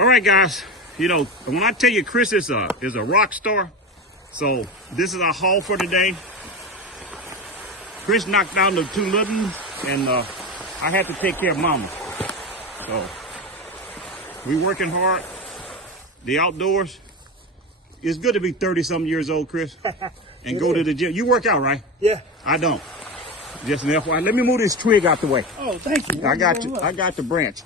All right, guys. You know, when I tell you Chris is a rock star, so this is our haul for today. Chris knocked down the two little ones, and I had to take care of Mama. So we working hard. The outdoors. It's good to be 30-something years old, Chris, and go to the gym. You work out, right? Yeah. I don't. Just an FYI. Let me move this twig out the way. Oh, thank you. I got you. I got the branch.